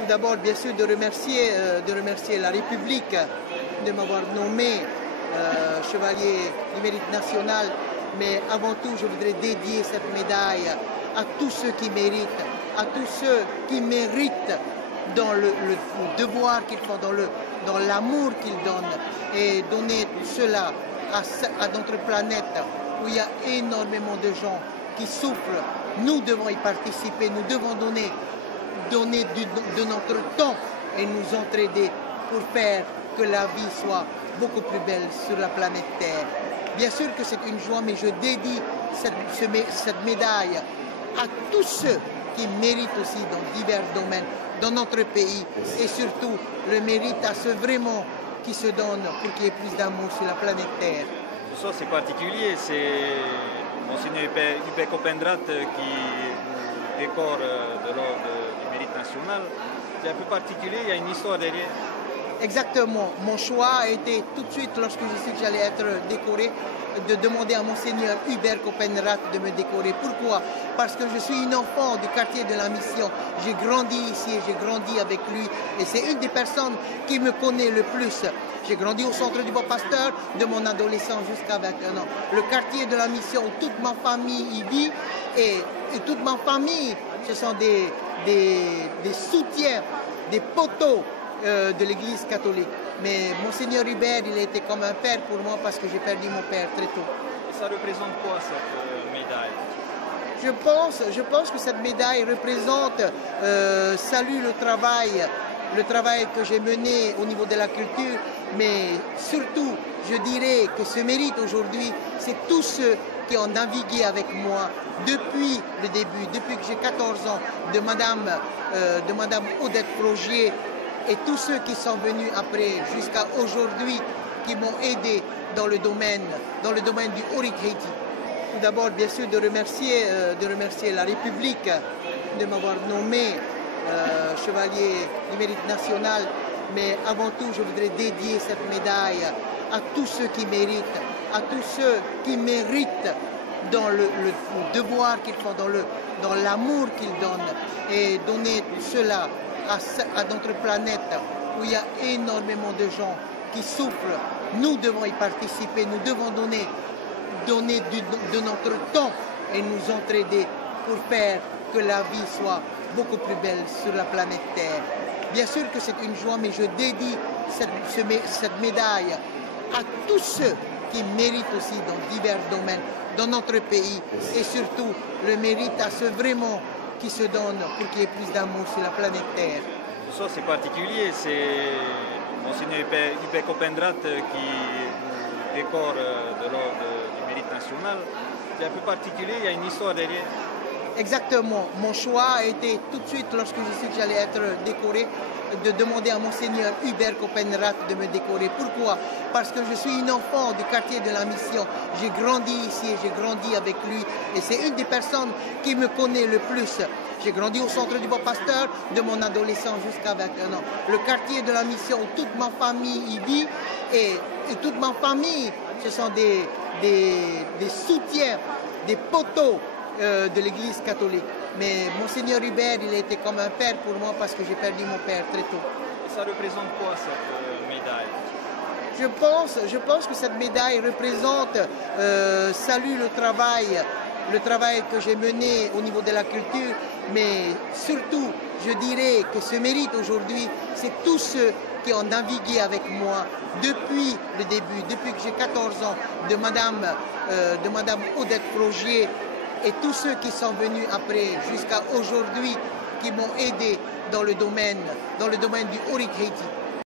Tout d'abord, bien sûr, de remercier la République de m'avoir nommé chevalier du mérite national. Mais avant tout, je voudrais dédier cette médaille à tous ceux qui méritent, à tous ceux qui méritent dans le devoir qu'ils font, dans l'amour qu'ils donnent, et donner cela à notre planète où il y a énormément de gens qui souffrent. Nous devons y participer, nous devons donner de notre temps et nous entraider pour faire que la vie soit beaucoup plus belle sur la planète Terre. Bien sûr que c'est une joie, mais je dédie cette médaille à tous ceux qui méritent aussi dans divers domaines dans notre pays, et surtout le mérite à ceux vraiment qui se donnent pour qu'il y ait plus d'amour sur la planète Terre. Ce soir c'est particulier, c'est Monseigneur Hubert Copendrath qui décore de l'ordre du mérite national. C'est un peu particulier, il y a une histoire derrière. Exactement. Mon choix a été tout de suite, lorsque je sais que j'allais être décoré, de demander à Monseigneur Hubert Copendrath de me décorer. Pourquoi? Parce que je suis une enfant du quartier de la Mission. J'ai grandi ici et j'ai grandi avec lui. Et c'est une des personnes qui me connaît le plus. J'ai grandi au centre du Beau-Pasteur de mon adolescence jusqu'à 21 ans. Le quartier de la Mission où toute ma famille y vit. Et toute ma famille, ce sont des soutiens, des poteaux de l'Église catholique. Mais Monseigneur Hubert, il était comme un père pour moi parce que j'ai perdu mon père très tôt. Et ça représente quoi cette médaille? Je pense que cette médaille représente, salue le travail que j'ai mené au niveau de la culture, mais surtout, je dirais que ce mérite aujourd'hui, c'est tous ceux qui ont navigué avec moi depuis le début, depuis que j'ai 14 ans, de Madame Odette Frogier, et tous ceux qui sont venus après, jusqu'à aujourd'hui, qui m'ont aidé dans le domaine du Haiti. Tout d'abord, bien sûr, de remercier la République de m'avoir nommé chevalier du mérite national. Mais avant tout, je voudrais dédier cette médaille à tous ceux qui méritent, à tous ceux qui méritent dans le devoir qu'ils font, dans l'amour qu'ils donnent, et donner cela à notre planète où il y a énormément de gens qui souffrent. Nous devons y participer, nous devons donner de notre temps et nous entraider pour faire que la vie soit beaucoup plus belle sur la planète Terre. Bien sûr que c'est une joie, mais je dédie cette médaille à tous ceux qui méritent aussi dans divers domaines dans notre pays, et surtout le mérite à ceux vraiment qui se donnent pour qu'il y ait plus d'amour sur la planète Terre. Ce soir c'est particulier, c'est Monseigneur Hubert Copendrath qui décore de l'ordre du mérite national. C'est un peu particulier, il y a une histoire derrière. Exactement. Mon choix a été tout de suite, lorsque je sais que j'allais être décoré, de demander à Monseigneur Hubert Copendrath de me décorer. Pourquoi? Parce que je suis une enfant du quartier de la Mission. J'ai grandi ici et j'ai grandi avec lui. Et c'est une des personnes qui me connaît le plus. J'ai grandi au centre du Beau-Pasteur de mon adolescence jusqu'à 21 ans. Le quartier de la Mission où toute ma famille y vit. Et toute ma famille, ce sont des soutiens, des poteaux de l'Église catholique. Mais Monseigneur Hubert, il était comme un père pour moi parce que j'ai perdu mon père très tôt. Et ça représente quoi cette médaille? Je pense que cette médaille représente, salue le travail que j'ai mené au niveau de la culture, mais surtout, je dirais que ce mérite aujourd'hui, c'est tous ceux qui ont navigué avec moi depuis le début, depuis que j'ai 14 ans, de Madame Odette Frogier, et tous ceux qui sont venus après, jusqu'à aujourd'hui, qui m'ont aidé dans le domaine du Haiti.